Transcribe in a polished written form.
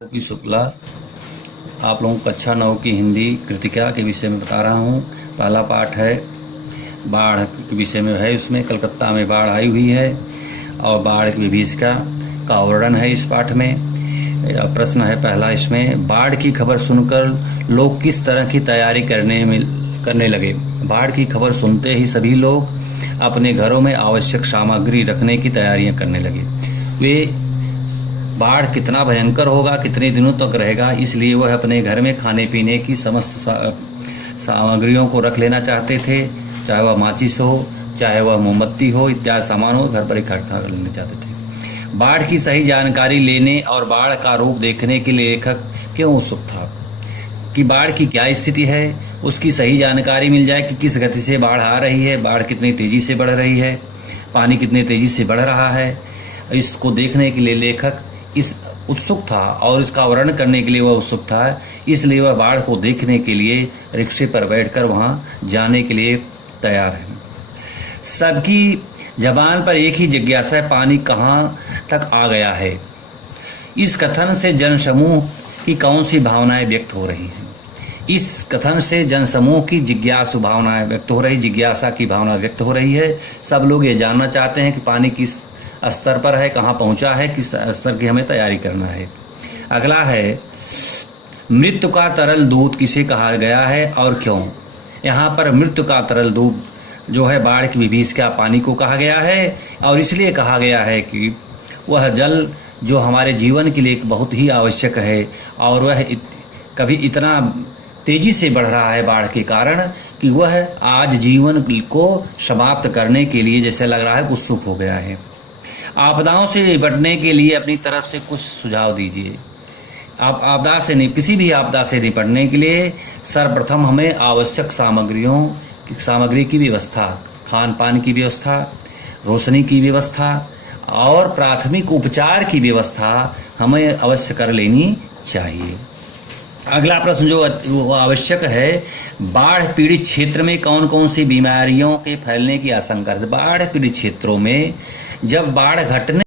की शुक्ला आप लोगों को कक्षा 9 की हिंदी कृतिका के विषय में बता रहा हूँ। पहला पाठ है बाढ़ के विषय में है। उसमें कलकत्ता में बाढ़ आई हुई है और बाढ़ की विभीषिका का वर्णन है इस पाठ में। प्रश्न है पहला इसमें, बाढ़ की खबर सुनकर लोग किस तरह की तैयारी करने लगे। बाढ़ की खबर सुनते ही सभी लोग अपने घरों में आवश्यक सामग्री रखने की तैयारियां करने लगे। वे बाढ़ कितना भयंकर होगा, कितने दिनों तक रहेगा, इसलिए वह अपने घर में खाने पीने की समस्त सामग्रियों को रख लेना चाहते थे। चाहे वह माचिस हो, चाहे वह मोमबत्ती हो, इत्यादि सामान हो, घर पर इकट्ठा कर लेना चाहते थे। बाढ़ की सही जानकारी लेने और बाढ़ का रूप देखने के लिए लेखक क्यों उत्सुक था कि बाढ़ की क्या स्थिति है, उसकी सही जानकारी मिल जाए कि किस गति से बाढ़ आ रही है, बाढ़ कितनी तेजी से बढ़ रही है, पानी कितनी तेजी से बढ़ रहा है। इसको देखने के लिए लेखक इस उत्सुक था और इसका वर्णन करने के लिए वह उत्सुक था। इसलिए वह बाढ़ को देखने के लिए रिक्शे पर बैठकर वहां जाने के लिए तैयार है। सबकी जबान पर एक ही जिज्ञासा है, पानी कहां तक आ गया है। इस कथन से जनसमूह की कौन सी भावनाएं व्यक्त हो रही हैं। इस कथन से जनसमूह की जिज्ञासु भावनाएं व्यक्त हो रही, जिज्ञासा की भावना व्यक्त हो रही है। सब लोग ये जानना चाहते हैं कि पानी किस स्तर पर है, कहाँ पहुंचा है, किस स्तर की हमें तैयारी करना है। अगला है, मृत्यु का तरल दूध किसे कहा गया है और क्यों। यहाँ पर मृत्यु का तरल दूध जो है बाढ़ की विभीषिका पानी को कहा गया है और इसलिए कहा गया है कि वह जल जो हमारे जीवन के लिए एक बहुत ही आवश्यक है और वह कभी इतना तेजी से बढ़ रहा है बाढ़ के कारण कि वह आज जीवन को समाप्त करने के लिए जैसे लग रहा है उत्सुक हो गया है। आपदाओं से निपटने के लिए अपनी तरफ से कुछ सुझाव दीजिए। आप आपदा से किसी भी आपदा से निपटने के लिए सर्वप्रथम हमें आवश्यक सामग्री की व्यवस्था, खान पान की व्यवस्था, रोशनी की व्यवस्था और प्राथमिक उपचार की व्यवस्था हमें अवश्य कर लेनी चाहिए। अगला प्रश्न जो आवश्यक है, बाढ़ पीड़ित क्षेत्र में कौन कौन सी बीमारियों के फैलने की आशंका है। बाढ़ पीड़ित क्षेत्रों में जब बाढ़ घटने